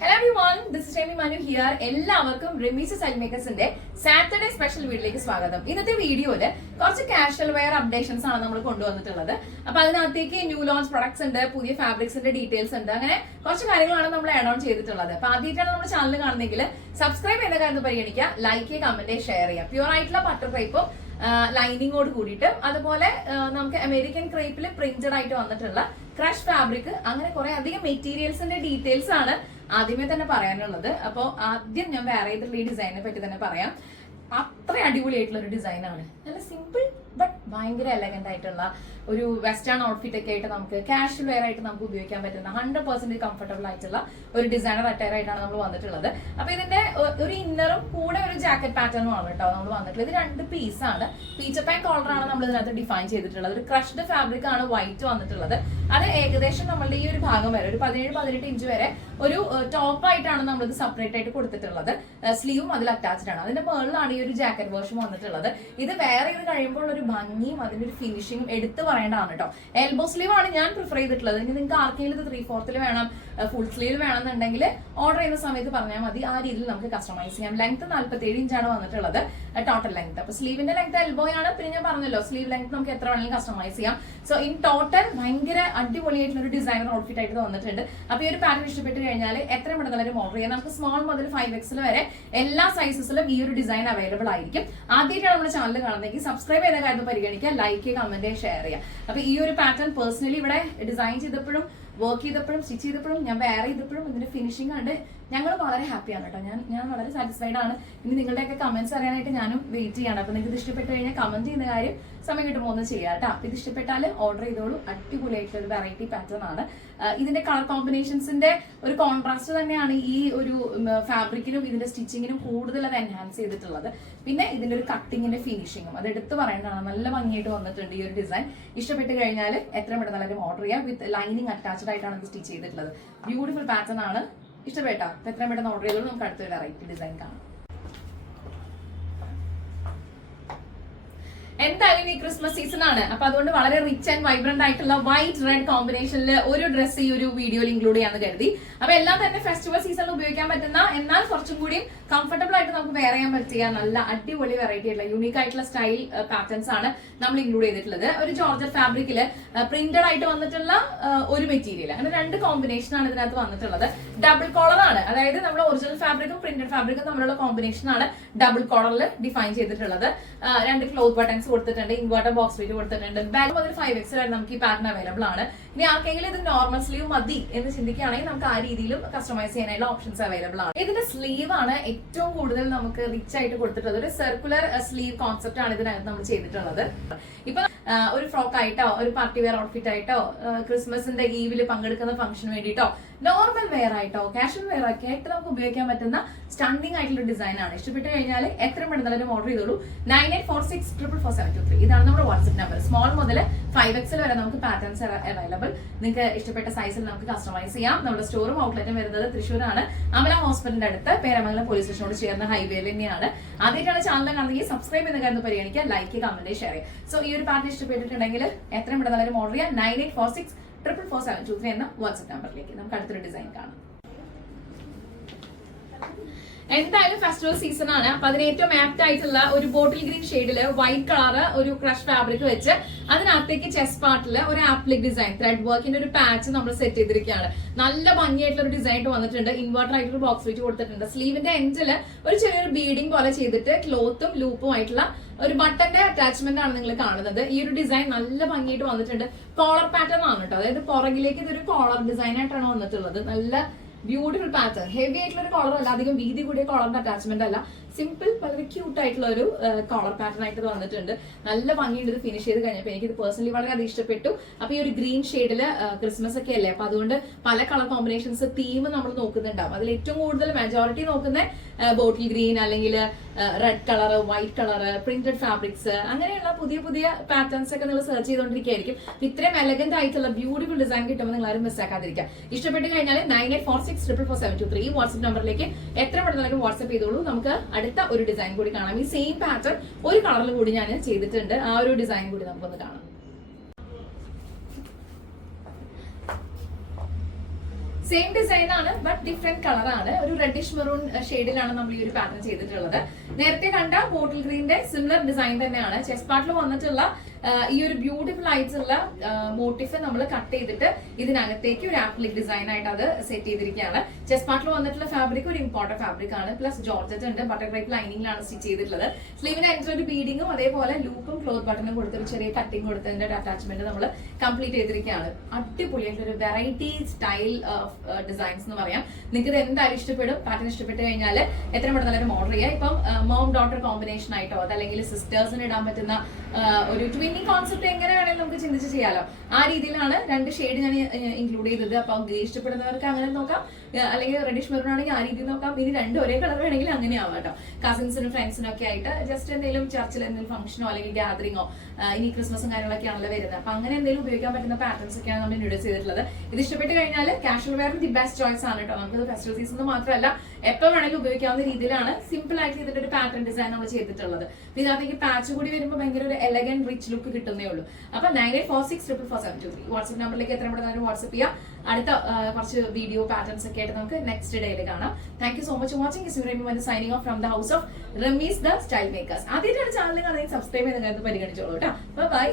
Hello everyone this Shemi Manu here എല്ലാവർക്കും Rameez side മേക്കേഴ്സിന്റെ Saturday special വീഡിയോയിലേക്ക് സ്വാഗതം. ഇന്നത്തെ വീഡിയോയിൽ കുറച്ച് കാഷ്വൽ വെയർ അപ്ഡേഷൻസ് ആണ് നമ്മൾ കൊണ്ടുവന്നിട്ടുള്ളത്. അപ്പൊ അതിനകത്തേക്ക് ന്യൂ ലോഞ്ച് പ്രൊഡക്ട്സ് ഉണ്ട് പുതിയ ഫാബ്രിക്സിന്റെ ഡീറ്റെയിൽസ് ഉണ്ട് അങ്ങനെ കുറച്ച് കാര്യങ്ങളാണ് നമ്മൾ ആഡ് ഓൺ ചെയ്തിട്ടുള്ളത്. അപ്പൊ ആദ്യമായിട്ടാണ് നമ്മുടെ ചാനൽ കാണുന്നെങ്കിൽ സബ്സ്ക്രൈബ് ചെയ്ത കാര്യം പരിഗണിക്കുക ലൈക്ക് ചെയ്യുക കമന്റ് ഷെയർ ചെയ്യുക. പ്യൂർ ആയിട്ടുള്ള ബട്ടർ ടൈപ്പും ലൈനിങ്ങോട് കൂടിയിട്ട് അതുപോലെ നമുക്ക് അമേരിക്കൻ ക്രേപ്പിൽ പ്രിന്റഡ് ആയിട്ട് വന്നിട്ടുള്ള ക്രഷ് ഫാബ്രിക് അങ്ങനെ കുറെ അധികം മെറ്റീരിയൽസിന്റെ ഡീറ്റെയിൽസ് ആണ് ആദ്യമേ തന്നെ പറയാനുള്ളത്. അപ്പോൾ ആദ്യം ഞാൻ വേറെ ചെയ്തിട്ടുള്ള ഈ ഡിസൈനിനെ പറ്റി തന്നെ പറയാം. അത്ര അടിപൊളിയായിട്ടുള്ള ഒരു ഡിസൈനാണ് നല്ല സിമ്പിൾ ബട്ട് ഭയങ്കര എലഗന്റ് ആയിട്ടുള്ള ഒരു വെസ്റ്റേൺ ഔട്ട്ഫിറ്റ് ഒക്കെ ആയിട്ട് നമുക്ക് കാഷ്വൽ വെയർ ആയിട്ട് നമുക്ക് ഉപയോഗിക്കാൻ പറ്റുന്ന ഹൺഡ്രഡ് പെർസെന്റ് കംഫർട്ടബിൾ ആയിട്ടുള്ള ഒരു ഡിസൈനർ അറ്റയർ ആയിട്ടാണ് നമ്മൾ വന്നിട്ടുള്ളത്. അപ്പൊ ഇതിന്റെ ഒരു ഇന്നറും കൂടെ ജാക്കറ്റ് പാറ്റേണും ആണ് കേട്ടോ നമ്മൾ വന്നിട്ടുള്ളത്. ഇത് രണ്ട് പീസാണ് പീച്ചർ പാൻ കോളർ ആണ് നമ്മൾ ഇതിനകത്ത് ഡിഫൈൻ ചെയ്തിട്ടുള്ളത്. ഒരു ക്രഷ്ഡ് ഫാബ്രിക് ആണ് വൈറ്റ് വന്നിട്ടുള്ളത്. അത് ഏകദേശം നമ്മളുടെ ഈ ഒരു ഭാഗം വരെ ഒരു പതിനേഴ് പതിനെട്ട് ഇഞ്ച് വരെ ഒരു ടോപ്പ് ആയിട്ടാണ് നമ്മൾ ഇത് സെപ്പറേറ്റ് ആയിട്ട് കൊടുത്തിട്ടുള്ളത്. സ്ലീവും അതിൽ അറ്റാച്ച്ഡ് ആണ്. അതിന്റെ മുകളിലാണ് ഈ ഒരു ജാക്കറ്റ് വേർഷൻ വന്നിട്ടുള്ളത്. ഇത് വേറെ ഇത് കഴിയുമ്പോൾ ഒരു ഭംഗിയും അതിന്റെ ഒരു ഫിനിഷിങ്ങും എടുത്തു പറയേണ്ടതാണ് കേട്ടോ. എൽബോ സ്ലീവ് ആണ് ഞാൻ പ്രിഫർ ചെയ്തിട്ടുള്ളത്. ഇനി നിങ്ങൾക്ക് ആർക്കെങ്കിലും ഇത് ത്രീ ഫോർത്തിൽ വേണം ഫുൾ സ്ലീവ് വേണമെന്നുണ്ടെങ്കിൽ ഓർഡർ ചെയ്യുന്ന സമയത്ത് പറഞ്ഞാൽ മതി. ആ രീതിയിൽ നമുക്ക് കസ്റ്റമൈസ് ചെയ്യാം. ലെങ്ത് നാല്പത്തി ഏഴ് ഇഞ്ചാണ് വന്നിട്ടുള്ളത് ടോട്ടൽ ലെങ്ത് അപ്പൊ സ്ലീവിന്റെ ലെങ്ത് എൽബോയാണ് പിന്നെ ഞാൻ പറഞ്ഞല്ലോ സ്ലീവ് ലെങ്ത് നമുക്ക് എത്ര വേണമെങ്കിലും കസ്റ്റമൈസ് ചെയ്യാം. സോ ഇൻ ടോട്ടൽ ഭയങ്കര അടിപൊളിയായിട്ടുള്ള ഒരു ഡിസൈനർ ഔട്ട്ഫിറ്റ് ആയിട്ട് വന്നിട്ടുണ്ട്. അപ്പൊ ഈ ഒരു പാറ്റേൺ ഇഷ്ടപ്പെട്ട് കഴിഞ്ഞാൽ എത്ര പെട്ടെന്ന് ഓർഡർ ചെയ്യാം. നമുക്ക് സ്മോൾ മുതൽ ഫൈവ് എക്സിൽ വരെ എല്ലാ സൈസസിലും ഈ ഒരു ഡിസൈൻ അവൈലബിൾ ആയിരിക്കും. ആദ്യമായിട്ടാണ് നമ്മുടെ ചാനൽ കാണുന്നതെങ്കിൽ സബ്സ്ക്രൈബ് ചെയ്ത കാര്യം പരിഗണിക്കുക ലൈക്ക് കമന്റ് ഷെയർ ചെയ്യുക അപ്പൊ ഈ ഒരു പാറ്റേൺ പേഴ്സണലി ഇവിടെ ഡിസൈൻ ചെയ്തപ്പോഴും വർക്ക് ചെയ്തപ്പോഴും സ്റ്റിച്ച് ചെയ്തപ്പോഴും ഞാൻ വെയർ ചെയ്തപ്പോഴും ഇതിന്റെ ഫിനിഷിംഗ് കണ്ട് ഞങ്ങൾ വളരെ ഹാപ്പിയാണ് കേട്ടോ. ഞാൻ ഞാൻ വളരെ സാറ്റിസ്ഫൈഡ് ആണ്. ഇനി നിങ്ങളുടെയൊക്കെ കമന്റ്സ് അറിയാനായിട്ട് ഞാനും വെയിറ്റ് ചെയ്യാണ്. അപ്പൊ നിങ്ങൾക്ക് ഇത് ഇഷ്ടപ്പെട്ട് കഴിഞ്ഞാൽ കമന്റ് ചെയ്യുന്ന കാര്യം സമയം കിട്ടുമ്പോൾ ഒന്ന് ചെയ്യാം കേട്ടോ. അപ്പൊ ഇത് ഇഷ്ടപ്പെട്ടാൽ ഓർഡർ ചെയ്തോളൂ. അടിപൊളിയായിട്ടുള്ള ഒരു വെറൈറ്റി പാറ്റേൺ ആണ്. ഇതിന്റെ കളർ കോമ്പിനേഷൻസിന്റെ ഒരു കോൺട്രാസ്റ്റ് തന്നെയാണ് ഈ ഒരു ഫാബ്രിക്കിനും ഇതിന്റെ സ്റ്റിച്ചിങ്ങിനും കൂടുതൽ അത് എൻഹാൻസ് ചെയ്തിട്ടുള്ളത്. പിന്നെ ഇതിന്റെ ഒരു കട്ടിങ്ങിന്റെ ഫിനിഷിങ്ങും അത് എടുത്തു പറയേണ്ടതാണ്. നല്ല ഭംഗിയായിട്ട് വന്നിട്ടുണ്ട് ഈ ഒരു ഡിസൈൻ ഇഷ്ടപ്പെട്ട് കഴിഞ്ഞാൽ എത്ര പെട്ടെന്ന് എല്ലാവരും ഓർഡർ ചെയ്യാം. വിത്ത് ലൈനിങ് അറ്റാച്ച്ഡ് ആയിട്ടാണ് ഇത് സ്റ്റിച്ച് ചെയ്തിട്ടുള്ളത്. ബ്യൂട്ടിഫുൾ പാറ്റേൺ ആണ്. ഇഷ്ടപ്പെട്ടോ? എത്ര പെട്ടെന്ന് ഓർഡർ ചെയ്തോളൂ. നമുക്ക് അടുത്തൊരു വെറൈറ്റി ഡിസൈൻ കാണാം. എന്തായാലും ഈ ക്രിസ്മസ് സീസൺ ആണ്. അപ്പൊ അതുകൊണ്ട് വളരെ റിച്ച് ആൻഡ് വൈബ്രന്റ് ആയിട്ടുള്ള വൈറ്റ് റെഡ് കോമ്പിനേഷനിൽ ഒരു ഡ്രസ് ഈ ഒരു വീഡിയോയിൽ ഇൻക്ലൂഡ് ചെയ്യാന്ന് കരുതി. അപ്പൊ എല്ലാം തന്നെ ഫെസ്റ്റിവൽ സീസണിൽ ഉപയോഗിക്കാൻ പറ്റുന്ന എന്നാൽ കുറച്ചും കൂടി കംഫർട്ടബിൾ ആയിട്ട് നമുക്ക് വെയർ ചെയ്യാൻ പറ്റിയ നല്ല അടിപൊളി വെറൈറ്റി ആയിട്ടുള്ള യൂണീക് ആയിട്ടുള്ള സ്റ്റൈൽ പാറ്റേൺസ് ആണ് നമ്മൾ ഇൻക്ലൂഡ് ചെയ്തിട്ടുള്ളത്. ഒരു ജോർജർ ഫാബ്രിക്കിൽ പ്രിന്റഡ് ആയിട്ട് വന്നിട്ടുള്ള ഒരു മെറ്റീരിയൽ അങ്ങനെ രണ്ട് കോമ്പിനേഷൻ ആണ് ഇതിനകത്ത് വന്നിട്ടുള്ളത്. ഡബിൾ കോളർ ആണ്. അതായത് നമ്മൾ ഒറിജിനൽ ഫാബ്രിക്കും പ്രിന്റഡ് ഫാബ്രിക്കും തമ്മിലുള്ള കോമ്പിനേഷൻ ആണ് ഡബിൾ കോളറിൽ ഡിഫൈൻ ചെയ്തിട്ടുള്ളത്. രണ്ട് ക്ലോത്ത് ബട്ടൺസ് കൊടുത്തിട്ടുണ്ട് ഇൻവേർട്ടർ ബോക്സ് വെയിറ്റ് കൊടുത്തിട്ടുണ്ട്. ബാഗ് മുതൽ ഫൈവ് എക്സ് വരെ നമുക്ക് ഈ പാറ്റേൺ അവൈലബിൾ ആണ്. ഇനി ആർക്കെങ്കിലും ഇത് നോർമൽ സ്ലീവ് മതി എന്ന് ചിന്തിക്കുകയാണെങ്കിൽ നമുക്ക് ആ രീതിയിലും കസ്റ്റമൈസ് ചെയ്യാനുള്ള ഓപ്ഷൻസ് അവൈലബിൾ ആണ്. ഇതിന്റെ സ്ലീവ് ആണ് ഏറ്റവും കൂടുതൽ നമുക്ക് റിച്ച് ആയിട്ട് കൊടുത്തിട്ടുള്ളത്. ഒരു സർക്കുലർ സ്ലീവ് കോൺസെപ്റ്റ് ആണ് ഇതിനകത്ത് നമ്മൾ ചെയ്തിട്ടുള്ളത്. ഇപ്പൊ ഒരു ഫ്രോക്ക് ആയിട്ടോ ഒരു പാർട്ടി വെയർ ഔട്ട്ഫിറ്റ് ആയിട്ടോ ക്രിസ്മസിന്റെ ഈവിൽ പങ്കെടുക്കുന്ന ഫംഗ്ഷന് വേണ്ടിയിട്ടോ നോർമൽ വെയർ ആയിട്ടോ കാഷ്വൽ വെയർ ആയിട്ട് നമുക്ക് ഉപയോഗിക്കാൻ പറ്റുന്ന സ്റ്റണ്ണിങ് ആയിട്ടുള്ള ഡിസൈൻ ആണ്. ഇഷ്ടപ്പെട്ട് കഴിഞ്ഞാൽ എത്ര പെട്ടെന്ന് ഓർഡർ ചെയ്തോളൂ. Nine eight four six triple four seven two three ഇതാണ് നമ്മുടെ വാട്സ്ആപ്പ് നമ്പർ സ്മോൾ മുതൽ ഫൈവ് എക്സിൽ വരെ നമുക്ക് പാറ്റേൺസ് അവൈലബിൾ നിങ്ങൾക്ക് ഇഷ്ടപ്പെട്ട സൈസിൽ നമുക്ക് കസ്റ്റമൈസ് ചെയ്യാം. നമ്മുടെ സ്റ്റോറും ഔട്ട്ലെറ്റും വരുന്നത് തൃശ്ശൂരാണ്. അമല ഹോസ്പിറ്റലിന്റെ അടുത്ത് പേരമംഗലം പോലീസ് സ്റ്റേഷനോട് ചേർന്ന ഹൈവേയിൽ തന്നെയാണ്. ആദ്യമായിട്ടാണ് ചാനൽ കാണുന്നെങ്കിൽ സബ്സ്ക്രൈബ് ചെയ്യുന്ന കാര്യം പരിഗണിക്കുക. ലൈക്ക് കമന്റ് ഷെയർ ചെയ്യുക. സോ ഈ ഒരു പാറ്റേൺ ഇഷ്ടപ്പെട്ടിട്ടുണ്ടെങ്കിൽ എത്രയും പെട്ടെന്ന് ഓർഡർ ചെയ്യാം nine eight four six triple four seven two three എന്ന വാട്സ്ആപ്പ് നമ്പറിലേക്ക്. നമുക്ക് അടുത്തൊരു ഡിസൈൻ കാണാം. എന്തായാലും ഫെസ്റ്റിവൽ സീസൺ ആണ്. അപ്പൊ അതിന് ഏറ്റവും ആപ്റ്റ് ആയിട്ടുള്ള ഒരു ബോട്ടിൽ ഗ്രീൻ ഷെയ്ഡിൽ വൈറ്റ് കളർ ഒരു ക്രഷ് ഫാബ്രിക് വെച്ച് അതിനകത്തേക്ക് ചെസ് പാർട്ടിൽ ഒരു ആപ്ലിക് ഡിസൈൻ ത്രെഡ് വർക്കിന്റെ ഒരു പാച്ച് നമ്മൾ സെറ്റ് ചെയ്തിരിക്കുകയാണ്. നല്ല ഭംഗിയായിട്ടുള്ള ഒരു ഡിസൈൻ വന്നിട്ടുണ്ട്. ഇൻവേർട്ടർ ആയിട്ടുള്ള ബോക്സ് വെച്ച് കൊടുത്തിട്ടുണ്ട്. സ്ലീവിന്റെ എൻഡിൽ ഒരു ചെറിയൊരു ബീഡിംഗ് പോലെ ചെയ്തിട്ട് ക്ലോത്തും ലൂപ്പും ആയിട്ടുള്ള ഒരു ബട്ടന്റെ അറ്റാച്ച്മെന്റ് ആണ് നിങ്ങൾ കാണുന്നത്. ഈ ഒരു ഡിസൈൻ നല്ല ഭംഗിയായിട്ട് വന്നിട്ടുണ്ട്. കോളർ പാറ്റേൺ ആണ് കേട്ടോ അതായത് പുറകിലേക്ക് ഇതൊരു കോളർ ഡിസൈൻ ആയിട്ടാണ് വന്നിട്ടുള്ളത്. നല്ല ബ്യൂട്ടിഫുൾ പാറ്റേൺ ഹെവി ആയിട്ടുള്ള ഒരു കളർ അല്ല അധികം വീതി കൂടിയ കോളറിന്റെ അറ്റാച്ച്മെന്റ് അല്ല. സിമ്പിൾ വളരെ ക്യൂട്ട് ആയിട്ടുള്ള ഒരു കോളർ പാറ്റേൺ ആയിട്ട് വന്നിട്ടുണ്ട്. നല്ല ഭംഗിയുണ്ട് ഇത് ഫിനിഷ് ചെയ്ത് കഴിഞ്ഞപ്പോൾ എനിക്കിത് പേഴ്സണലി വളരെ അധികം ഇഷ്ടപ്പെട്ടു. അപ്പൊ ഈ ഒരു ഗ്രീൻ ഷെയ്ഡിൽ ക്രിസ്മസ് ഒക്കെ അല്ലേ? അപ്പൊ അതുകൊണ്ട് പല കളർ കോമ്പിനേഷൻസ് തീം നമ്മൾ നോക്കുന്നുണ്ടാവും. അതിൽ ഏറ്റവും കൂടുതൽ മെജോറിറ്റി നോക്കുന്ന ബോട്ടിൽ ഗ്രീൻ അല്ലെങ്കിൽ red colour white colour printed fabrics അങ്ങനെയുള്ള പുതിയ പുതിയ പാറ്റേൺസ് ഒക്കെ നിങ്ങൾ സെർച്ച് ചെയ്തുകൊണ്ടിരിക്കുകയായിരിക്കും ഇത്രയും എലഗന്റ് ആയിട്ടുള്ള ബ്യൂട്ടിഫുൾ ഡിസൈൻ കിട്ടുമ്പോൾ നിങ്ങൾ ആരും മിസ്സാക്കാതിരിക്കുക ഇഷ്ടപ്പെട്ട് കഴിഞ്ഞാൽ nine eight four six triple four seven two three WhatsApp നമ്പറിലേക്ക് എത്ര പെട്ടെന്ന് വാട്സ്ആപ്പ് ചെയ്തോളൂ. നമുക്ക് അടുത്ത ഒരു ഡിസൈൻ കൂടി കാണാം. ഈ സെയിം പാറ്റേൺ ഒരു കളറിൽ കൂടി ഞാൻ ചെയ്തിട്ടുണ്ട്. ആ ഒരു ഡിസൈൻ കൂടി നമുക്കൊന്ന് കാണാം. സെയിം ഡിസൈൻ ആണ് ബട്ട് ഡിഫറെന്റ് ആണ്. ഒരു റെഡിഷ് മെറൂൺ ഷെയ്ഡിലാണ് നമ്മൾ ഈ ഒരു പാറ്റേൺ ചെയ്തിട്ടുള്ളത്. നേരത്തെ കണ്ട ബോട്ടിൽ ഗ്രീന്റെ സിമിലർ ഡിസൈൻ തന്നെയാണ്. ചെസ് പാർട്ടിൽ വന്നിട്ടുള്ള ഈ ഒരു ബ്യൂട്ടിഫുൾ ആയിട്ടുള്ള മോട്ടിഫ് നമ്മൾ കട്ട് ചെയ്തിട്ട് ഇതിനകത്തേക്ക് ഒരു ആപ്ലിക് ഡിസൈൻ ആയിട്ട് അത് സെറ്റ് ചെയ്തിരിക്കുകയാണ്. ചെസ് പാർട്ടിൽ വന്നിട്ടുള്ള ഫാബ്രിക് ഒരു ഇമ്പോർട്ടന്റ് ഫാബ്രിക് ആണ്. പ്ലസ് ജോർജറ്റ് ഉണ്ട് ബട്ടർ ക്രൈപ്പ് ലൈനിങ്ങിലാണ് സ്റ്റിച്ച് ചെയ്തിട്ടുള്ളത്. സ്ലീവിന് എൻട്രി ഒരു ബീഡിങ്ങും അതേപോലെ ലൂപ്പും ക്ലോത്ത് ബട്ടണും കൊടുത്തൊരു ചെറിയ കട്ടിങ് കൊടുത്തതിന്റെ ഒരു അറ്റാച്ച്മെന്റ് നമ്മൾ കംപ്ലീറ്റ് ചെയ്തിരിക്കുകയാണ്. അടിപൊളിയായിട്ട് ഒരു വെറൈറ്റി സ്റ്റൈൽ ഡിസൈൻസ് എന്ന് പറയാം. നിങ്ങൾക്ക് ഇത് എന്തായാലും ഇഷ്ടപ്പെടും. പാറ്റേൺ ഇഷ്ടപ്പെട്ട് കഴിഞ്ഞാൽ എത്ര പെട്ടെന്ന് ഓർഡർ ചെയ്യാം ഇപ്പം മോം ഡോട്ടർ കോമ്പിനേഷൻ ആയിട്ടോ അതല്ലെങ്കിൽ സിസ്റ്റേഴ്സിന് ഇടാൻ പറ്റുന്ന ഒരു ട്വിന്നിങ് കോൺസെപ്റ്റ് എങ്ങനെ വേണമെങ്കിലും നമുക്ക് ചിന്തിച്ച് ചെയ്യാലോ. ആ രീതിയിലാണ് രണ്ട് ഷെയ്ഡ് ഞാൻ ഇൻക്ലൂഡ് ചെയ്തത്. അപ്പൊ ഗ്രേ ഇഷ്ടപ്പെടുന്നവർക്ക് അങ്ങനെ നോക്കാം. അല്ലെങ്കിൽ റെഡിഷ് മെറൂൺ ആണെങ്കിൽ ആ രീതിയിൽ നോക്കാം. ഇനി രണ്ടും ഒരേ കളർ വേണമെങ്കിൽ അങ്ങനെ ആവാം കേട്ടോ കസിൻസിനും ഫ്രണ്ട്സിനും ഒക്കെ ആയിട്ട് ജസ്റ്റ് എന്തെങ്കിലും ചർച്ചിൽ എന്തെങ്കിലും ഫംഗ്ഷനോ അല്ലെങ്കിൽ ഗ്യാതറിങ്ങോ ഇനി ക്രിസ്മസും കാര്യങ്ങളൊക്കെ ആണല്ലോ വരുന്നത്. അപ്പൊ അങ്ങനെ എന്തെങ്കിലും ഉപയോഗിക്കാൻ പറ്റുന്ന പാറ്റേൺസ് ഒക്കെയാണ് നമ്മൾ ഇൻട്രൊഡ്യൂസ് ചെയ്തിട്ടുള്ളത്. ഇത് ഇഷ്ടപ്പെട്ട് കഴിഞ്ഞാൽ casual wear the best choice ആണ് കേട്ടോ. നമുക്ക് ഫെസ്റ്റിവൽ സീസൺ മാത്രമല്ല എപ്പോൾ വേണമെങ്കിലും ഉപയോഗിക്കാവുന്ന രീതിയിലാണ് സിമ്പിൾ ആയിട്ട് ഇതിന്റെ ഒരു പാറ്റേൺ ഡിസൈൻ നമ്മൾ ചെയ്തിട്ടുള്ളത്. ഇതിനകത്തേക്ക് പാച്ച് കൂടി വരുമ്പോൾ ഭയങ്കര ഒരു എലഗൻ റിച്ച് ലുക്ക് കിട്ടുന്നേ ഉള്ളൂ. അപ്പൊ nine eight four six triple four seven two three WhatsApp നമ്പറിലേക്ക് എത്ര പെട്ടെന്ന് വാട്സ്ആപ്പ് ചെയ്യാം. അടുത്ത കുറച്ച് വീഡിയോ പാറ്റേൺസ് ഒക്കെ ആയിട്ട് നമുക്ക് നെക്സ്റ്റ് ഡേയിൽ കാണാം. Thank you so much watching you signing off from the house of Rameez the style makers ആദ്യമായിട്ടാണ് ചാനൽ കാണുന്നത് സബ്സ്ക്രൈബ് ചെയ്ത് പരിഗണിച്ചോളൂ കേട്ടോ. ബൈ